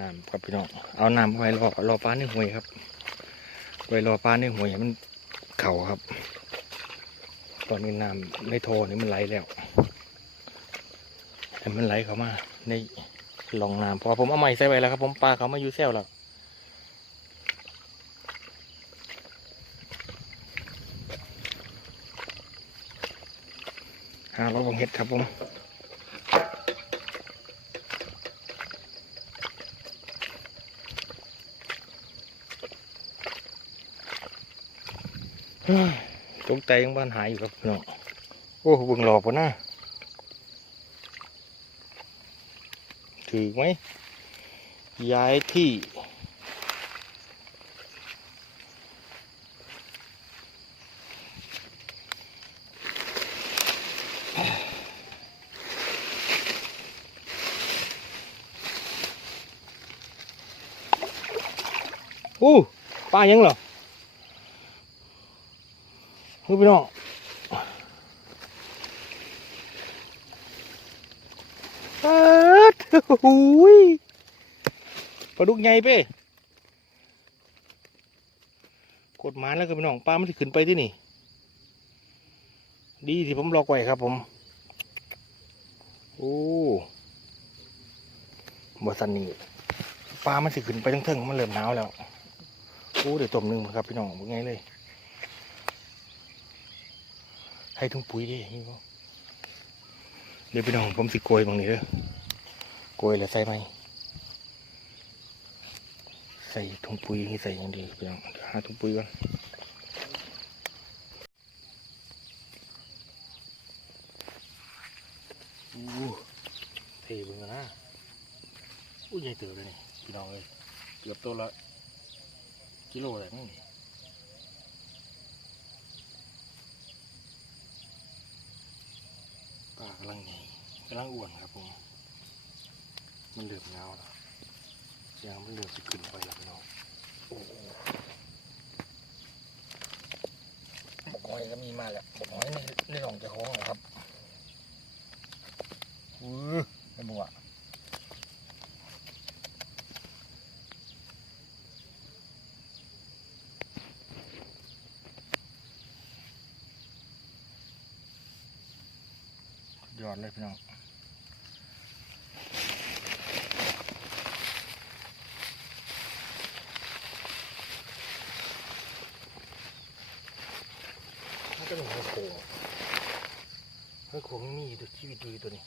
น้ำครับพี่น้อง เอาน้ำไว้รอรอปลาในห้วยครับ ไว้รอปลาในห้วยมันเข่าครับ ตอนนี้น้ำในโทนี่มันไหลแล้วให้มันไหลเข้ามาในหลองน้ำเพอผมเอาไม้ใส่ไว้แล้วครับ ผมปลาเขามาอยู่แซวแล้วหาเราบังเห็ดครับผม เฮ้ย ตกใจยังบ้านหายอยู่ครับน้องโอ้บึงหลอกปะนะถือไหมย้ายที่อู้ปลายังเหรอ เฮ้ยพี่น้องปัดหูยปลาดุกใหญ่เป้กดหมาแล้วก็พี่น้องปลามันจะขึ้นไปที่นี่ ดีที่ผมล็อกไว้ครับผมโอ้บสันนี่ปลามันสิขึ้นไปทั้งเทิงๆมันเริ่มหนาวแล้วโอ้เดี๋ยวตมหนึ่งครับพี่น้องเป็นไงเลย ให้ทุ่งปุ๋ยดินี่บ่เดี๋ยวพี่น้องผมสิโกยบางนี้เด้อโกยแล้วใส่ไหมใส่ถุงปุ๋ยนี่ใส่ยังดีพี่น้องหาถุงปุ๋ยก่อนอู้เท่เบิ่งกันนะอู้ใหญ่เติบเลยนี่พี่น้องเลยเกือบตัวละกิโลเลยนี่ ปลากำลังใหญ่กำลังอ้วนครับผมมันเหลือบเงาแล้วยางมันเหลือบจะขึ้นไปแล้วน้องโอ้บอกหอยก็มีมาแล้วบอกหอยในในหนองจะของนะครับอือไม่บัว ยอดเลยพี่น้องมันก็เป็นหัวโขงหัวโขงมีดูชีวิตดูตัวนี้